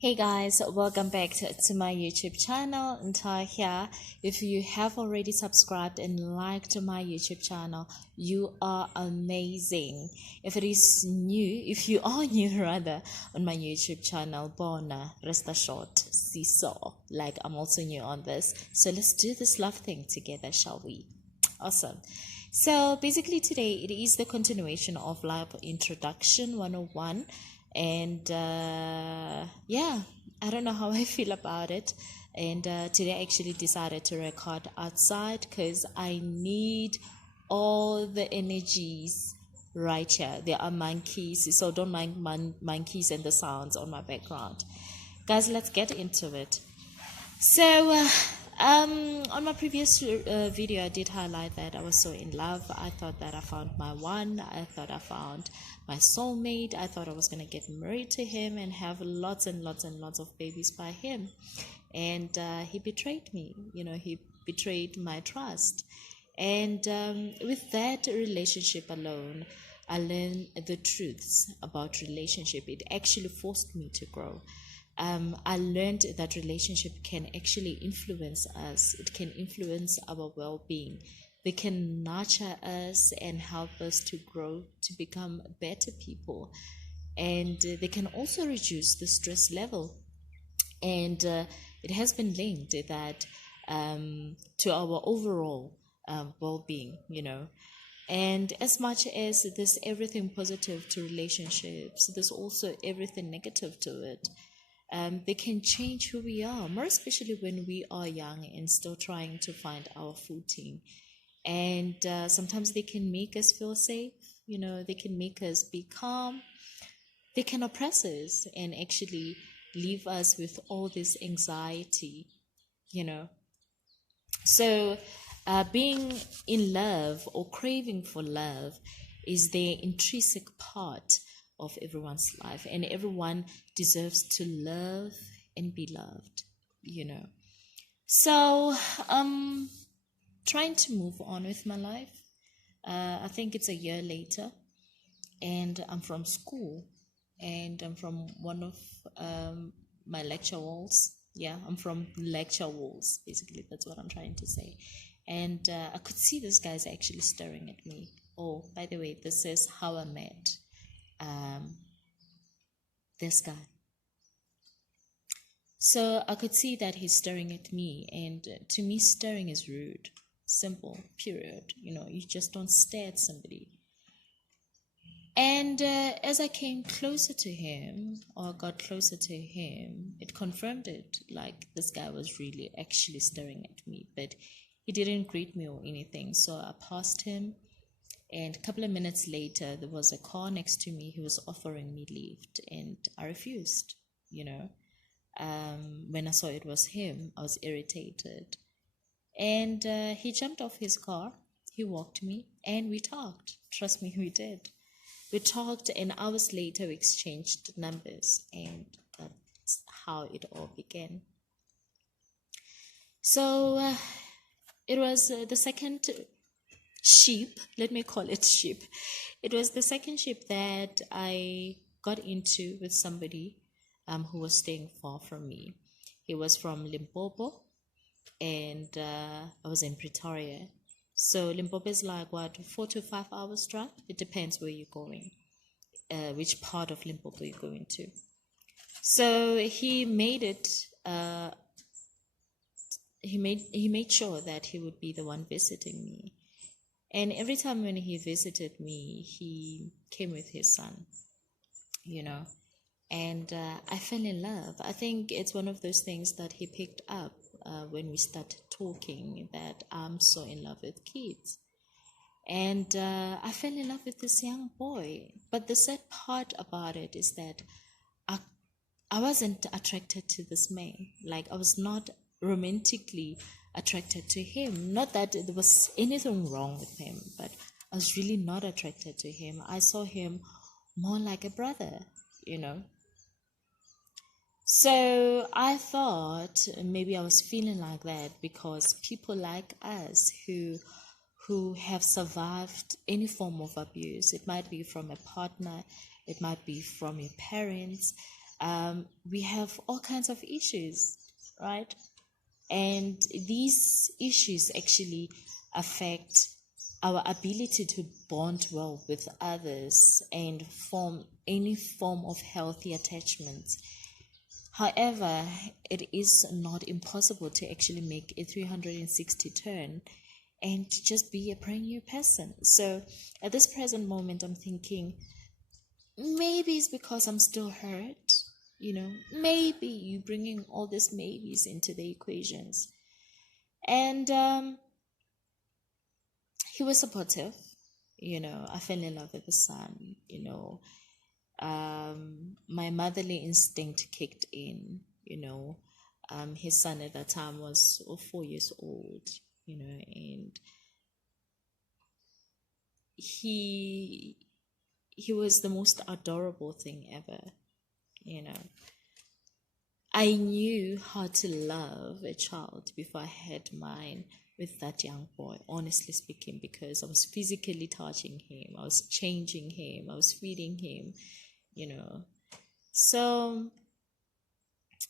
Hey guys, welcome back to my YouTube channel. Nta here. If you have already subscribed and liked my YouTube channel, you are amazing. If you are new rather on my YouTube channel, Bona, rest assured, seesaw. Like I'm also new on this. So let's do this love thing together, shall we? Awesome. So basically today it is the continuation of Love Introduction 101, and yeah, I don't know how I feel about it. And today I actually decided to record outside because I need all the energies right here. There are monkeys, so don't mind monkeys and the sounds on my background. Guys, let's get into it. So, on my previous video, I did highlight that I was so in love. I thought that I found my one. I thought I found my soulmate. I thought I was going to get married to him and have lots and lots and lots of babies by him. And he betrayed me. He betrayed my trust. And with that relationship alone, I learned the truths about relationship. It actually forced me to grow. I learned that relationship can actually influence us. It can influence our well-being. They can nurture us and help us to grow, to become better people. And they can also reduce the stress level. And it has been linked that to our overall well-being. And as much as there's everything positive to relationships, there's also everything negative to it. They can change who we are, more especially when we are young and still trying to find our footing. And sometimes they can make us feel safe, they can make us be calm, they can oppress us and actually leave us with all this anxiety, you know. So, being in love or craving for love is the intrinsic part of everyone's life, and everyone deserves to love and be loved. So, trying to move on with my life. I think it's a year later, and I'm from school, and I'm from one of my lecture walls. Yeah, I'm from lecture walls. Basically, that's what I'm trying to say. And I could see this guy's actually staring at me. Oh, by the way, this is how I met this guy. So I could see that he's staring at me, and to me, staring is rude. Simple, period. You just don't stare at somebody. And as I came closer to him, or got closer to him, it confirmed it. Like, this guy was really actually staring at me, but he didn't greet me or anything. So I passed him, and a couple of minutes later, there was a car next to me. He was offering me lift, and I refused. When I saw it was him, I was irritated. And he jumped off his car, he walked me, and we talked. Trust me, we did. We talked, and hours later we exchanged numbers, and that's how it all began. So it was the second sheep, let me call it sheep. It was the second sheep that I got into with somebody who was staying far from me. He was from Limpopo, and I was in Pretoria. So Limpopo is like, what, 4 to 5 hours drive? It depends where you're going, which part of Limpopo you're going to. So he made it. He made sure that he would be the one visiting me, and every time when he visited me, he came with his son. And I fell in love. I think it's one of those things that he picked up when we started talking, that I'm so in love with kids. And I fell in love with this young boy. But the sad part about it is that I wasn't attracted to this man. Like, I was not romantically attracted to him. Not that there was anything wrong with him, but I was really not attracted to him. I saw him more like a brother. So I thought maybe I was feeling like that because people like us who have survived any form of abuse, it might be from a partner, it might be from your parents, We have all kinds of issues, right? And these issues actually affect our ability to bond well with others and form any form of healthy attachments. However, it is not impossible to actually make a 360 turn and to just be a brand new person. So at this present moment, I'm thinking maybe it's because I'm still hurt. Maybe you bringing all these maybes into the equations. And he was supportive. I fell in love with the son. My motherly instinct kicked in. His son at that time was 4 years old. And he was the most adorable thing ever. I knew how to love a child before I had mine with that young boy, honestly speaking, because I was physically touching him, I was changing him, I was feeding him. So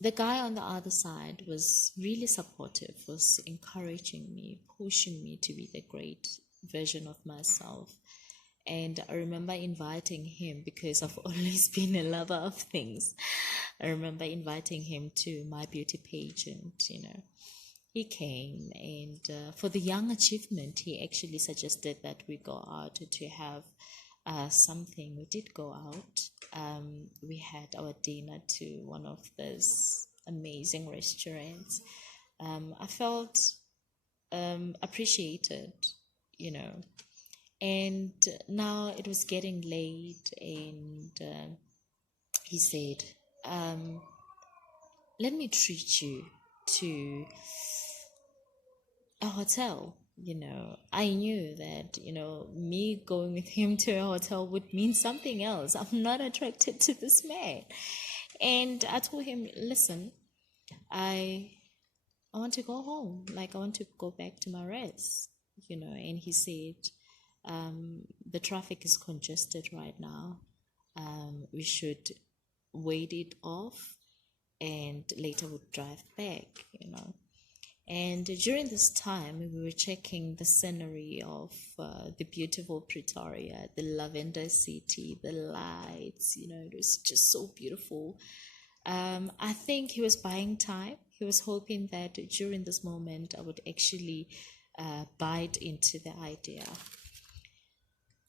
the guy on the other side was really supportive, was encouraging me, pushing me to be the great version of myself. And I remember inviting him, because I've always been a lover of things. I remember inviting him to my beauty pageant. He came, and for the young achievement, he actually suggested that we go out to have something. We did go out. We had our dinner to one of those amazing restaurants. I felt appreciated, and now it was getting late, and he said, let me treat you to a hotel. I knew that, me going with him to a hotel would mean something else. I'm not attracted to this man. And I told him, listen, I want to go home. Like, I want to go back to my rest, and he said, the traffic is congested right now. We should wait it off and later we'll drive back. And during this time, we were checking the scenery of the beautiful Pretoria, the lavender city, the lights. It was just so beautiful. I think he was buying time. He was hoping that during this moment I would actually bite into the idea.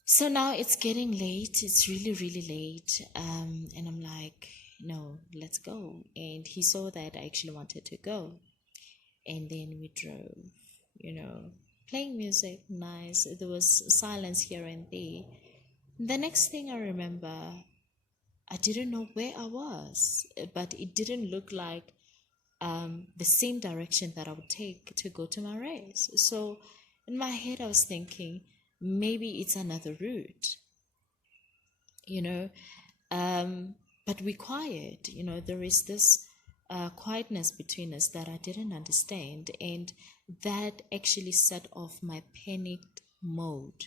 So now it's getting late. It's really, really late. And I'm like, no, let's go. And he saw that I actually wanted to go. And then we drove, playing music, nice. There was silence here and there. The next thing I remember, I didn't know where I was, but it didn't look like the same direction that I would take to go to my race. So in my head, I was thinking, maybe it's another route, but we're quiet. There is this quietness between us that I didn't understand, and that actually set off my panicked mode.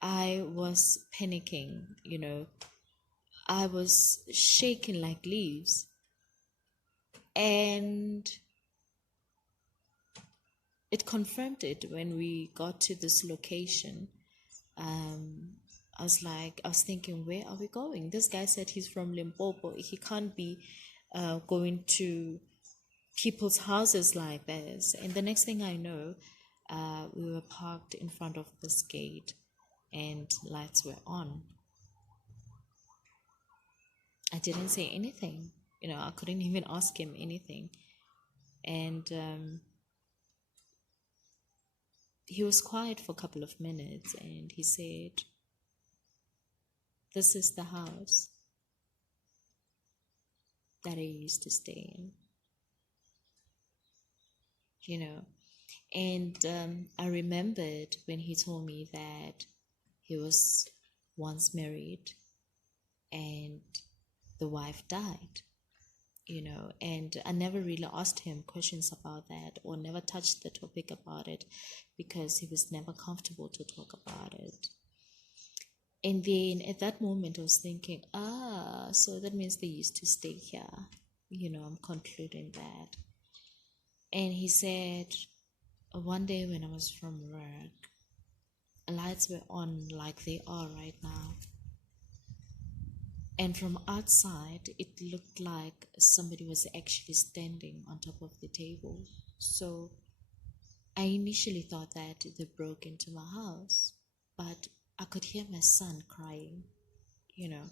I was panicking. I was shaking like leaves, and it confirmed it when we got to this location. I was thinking, where are we going? This guy said he's from Limpopo. He can't be going to people's houses like this. And the next thing I know, we were parked in front of this gate and lights were on. I didn't say anything. I couldn't even ask him anything. And he was quiet for a couple of minutes, and he said, this is the house that I used to stay in. And I remembered when he told me that he was once married and the wife died, and I never really asked him questions about that or never touched the topic about it because he was never comfortable to talk about it. And then at that moment, I was thinking, so that means they used to stay here. I'm concluding that. And he said, one day when I was from work, lights were on like they are right now. And from outside, it looked like somebody was actually standing on top of the table. So I initially thought that they broke into my house, but I could hear my son crying, you know.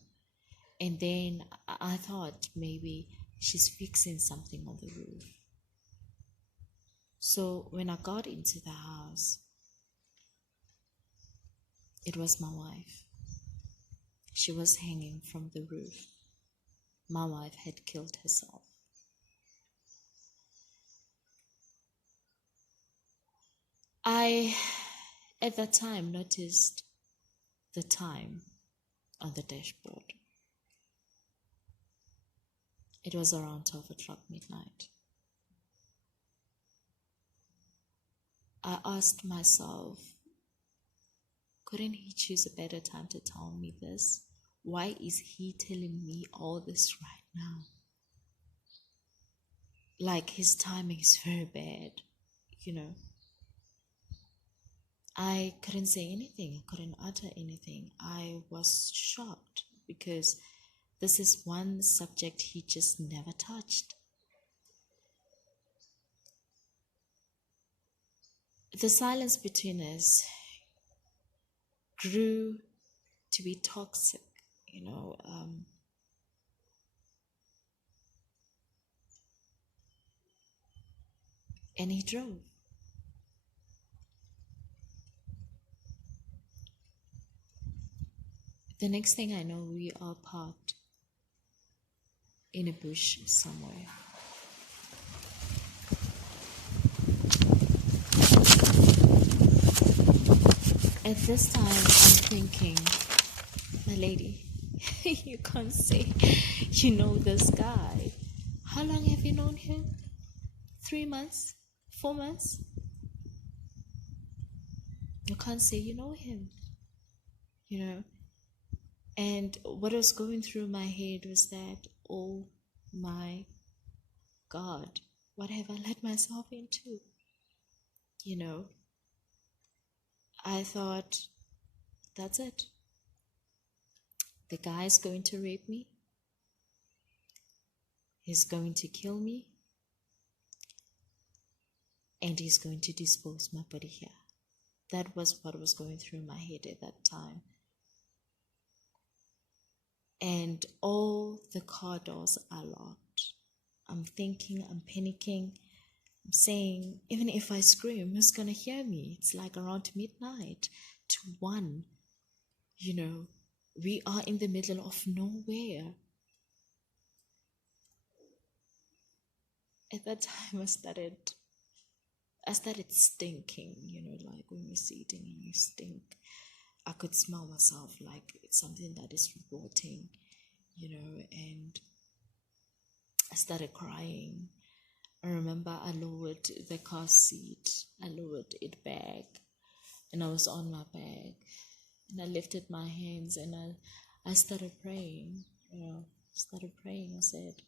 And then I thought maybe she's fixing something on the roof. So when I got into the house, it was my wife. She was hanging from the roof. My wife had killed herself. I, at that time, noticed the time on the dashboard. It was around 12 o'clock midnight. I asked myself, couldn't he choose a better time to tell me this? Why is he telling me all this right now? Like, his timing is very bad, I couldn't say anything. I couldn't utter anything. I was shocked because this is one subject he just never touched. The silence between us grew to be toxic, and he drove. The next thing I know, we are parked in a bush somewhere. At this time, I'm thinking, my lady, you can't say you know this guy. How long have you known him? 3 months? 4 months? You can't say you know him, And what was going through my head was that, oh my God, what have I let myself into? I thought, that's it. The guy's going to rape me. He's going to kill me. And he's going to dispose my body here. That was what was going through my head at that time. And all the car doors are locked. I'm thinking, I'm panicking. I'm saying, even if I scream, who's going to hear me? It's like around midnight to 1. We are in the middle of nowhere. At that time, I started stinking, like when you're sitting and you stink. I could smell myself like it's something that is rotting, and I started crying. I remember I lowered the car seat. I lowered it back, and I was on my back, and I lifted my hands, and I started praying, I said,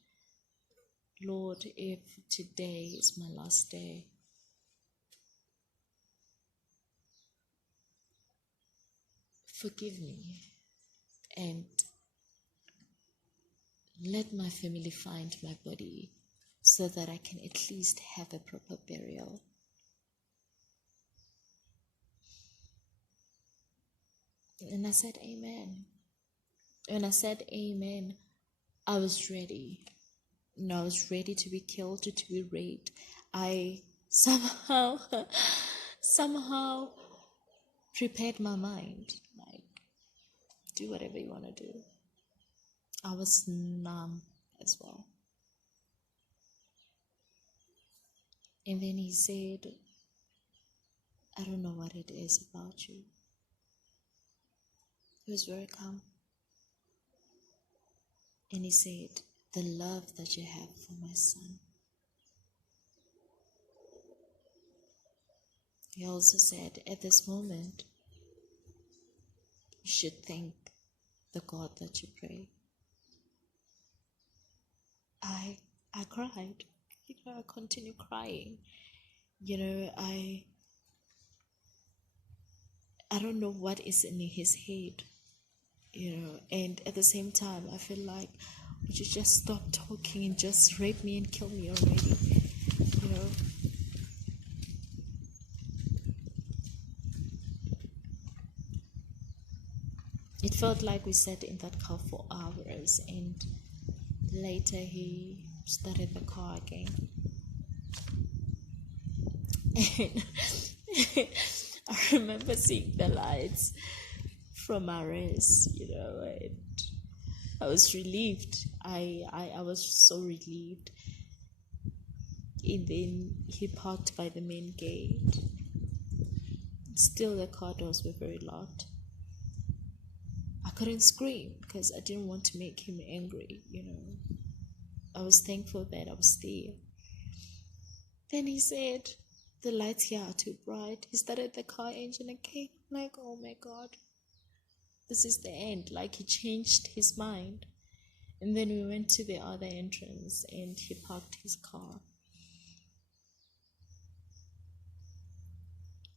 Lord, if today is my last day, forgive me, and let my family find my body so that I can at least have a proper burial. And I said, amen. When I said amen, I was ready. I was ready to be killed, to be raped. I somehow prepared my mind, like, do whatever you want to do. I was numb as well. And then he said, I don't know what it is about you. He was very calm. And he said, the love that you have for my son. He also said, at this moment, You should thank the God that you pray. I cried. I continue crying. I don't know what is in his head, and at the same time I feel like, would you just stop talking and just rape me and kill me already? It felt like we sat in that car for hours, and later he started the car again. And I remember seeing the lights from our race, and I was relieved. I was so relieved. And then he parked by the main gate. Still, the car doors were very loud. I couldn't scream because I didn't want to make him angry, I was thankful that I was there. Then he said, the lights here are too bright. He started the car engine again. Like, oh my God, this is the end. Like, he changed his mind. And then we went to the other entrance and he parked his car.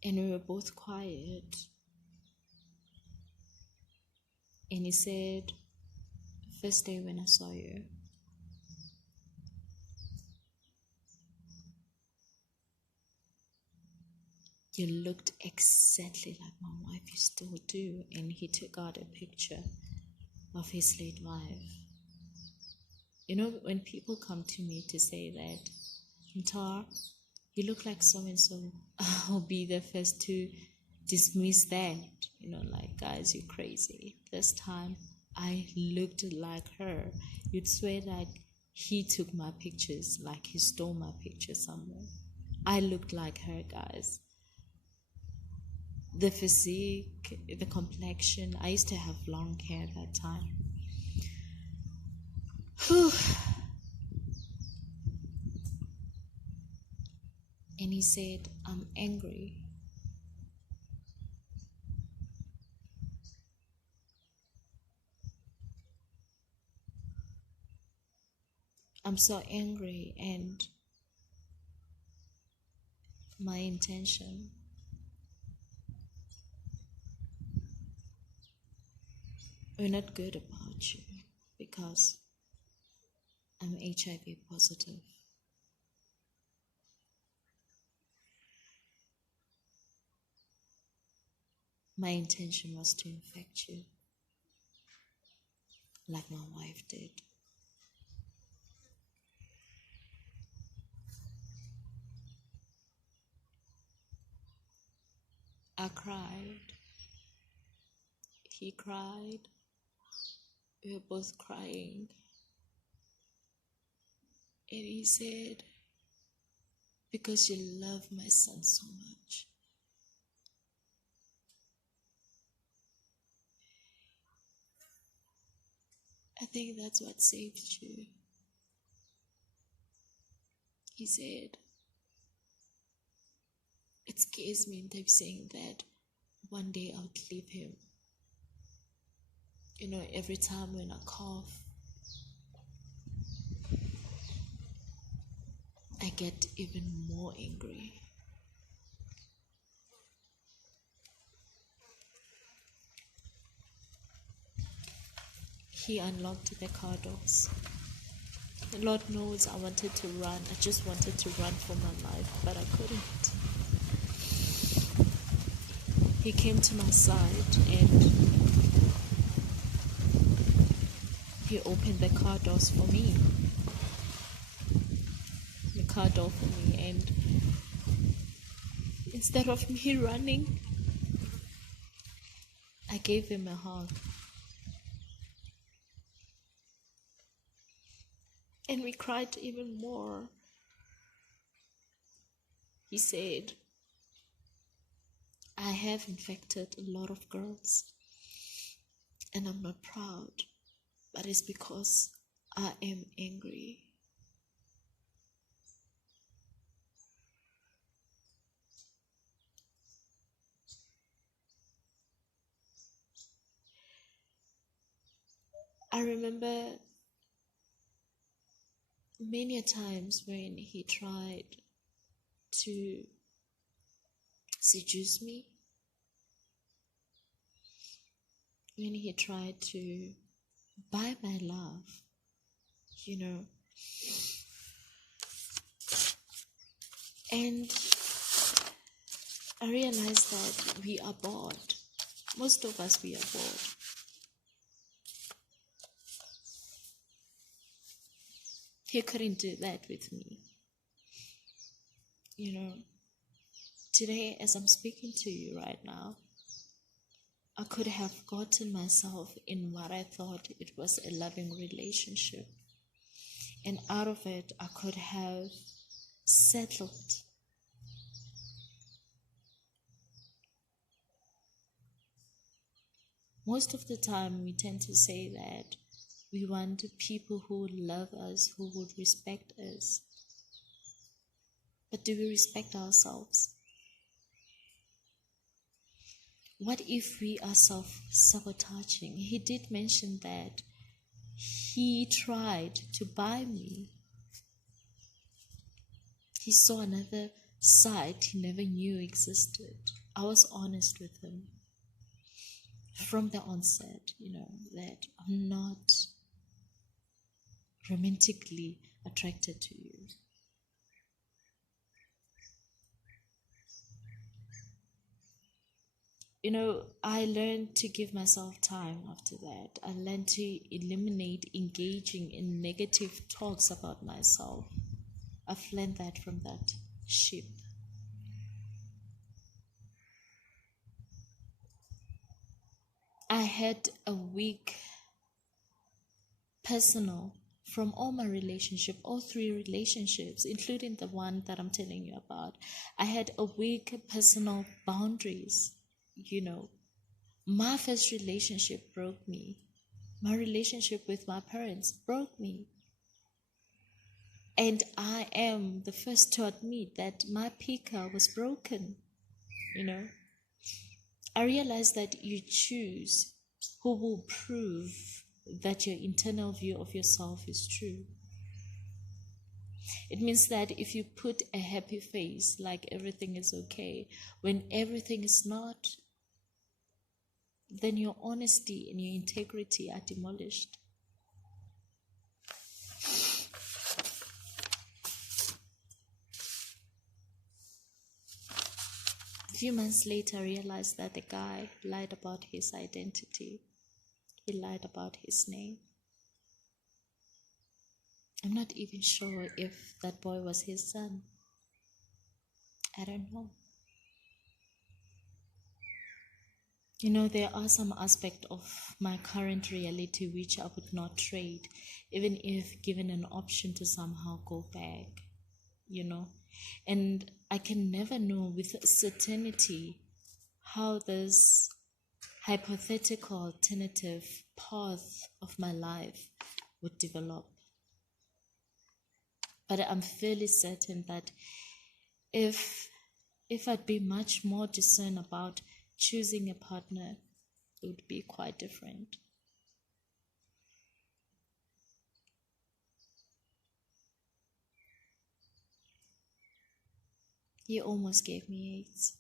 And we were both quiet. And he said, first day when I saw you, you looked exactly like my wife. You still do. And he took out a picture of his late wife. When people come to me to say that, Ntar, you look like so and so, I'll be the first to dismiss that. Like, guys, you're crazy. This time I looked like her. You'd swear that he took my pictures, like he stole my pictures somewhere. I looked like her, guys. The physique, the complexion. I used to have long hair that time. Whew. And he said, I'm angry. I'm so angry, and my intention we're not good about you because I'm HIV positive. My intention was to infect you like my wife did. I cried. He cried. We were both crying. And he said, because you love my son so much. I think that's what saved you. He said, it scares me in saying that one day I would leave him. Every time when I cough, I get even more angry. He unlocked the car doors. Lord knows I wanted to run. I just wanted to run for my life, but I couldn't. He came to my side and he opened the car doors for me. The car door for me, and instead of me running, I gave him a hug. And we cried even more. He said, I have infected a lot of girls, and I'm not proud, but it's because I am angry. I remember many times when he tried to seduce me, when he tried to buy my love, and I realized that we are bored. Most of us, we are bored. He couldn't do that with me. Today, as I'm speaking to you right now, I could have gotten myself in what I thought it was a loving relationship. And out of it, I could have settled. Most of the time, we tend to say that we want people who love us, who would respect us. But do we respect ourselves? What if we are self-sabotaging? He did mention that he tried to buy me. He saw another side he never knew existed. I was honest with him from the onset, that I'm not romantically attracted to you. I learned to give myself time after that. I learned to eliminate engaging in negative talks about myself. I've learned that from that ship. I had a weak personal from all my relationships, all 3 relationships, including the one that I'm telling you about. I had a weak personal boundaries. My first relationship broke me. My relationship with my parents broke me. And I am the first to admit that my picker was broken. I realized that you choose who will prove that your internal view of yourself is true. It means that if you put a happy face, like everything is okay, when everything is not, then your honesty and your integrity are demolished. A few months later, I realized that the guy lied about his identity. He lied about his name. I'm not even sure if that boy was his son. I don't know. There are some aspects of my current reality which I would not trade, even if given an option to somehow go back, And I can never know with certainty how this hypothetical alternative path of my life would develop. But I'm fairly certain that if I'd be much more discerning about choosing a partner, it would be quite different. He almost gave me AIDS.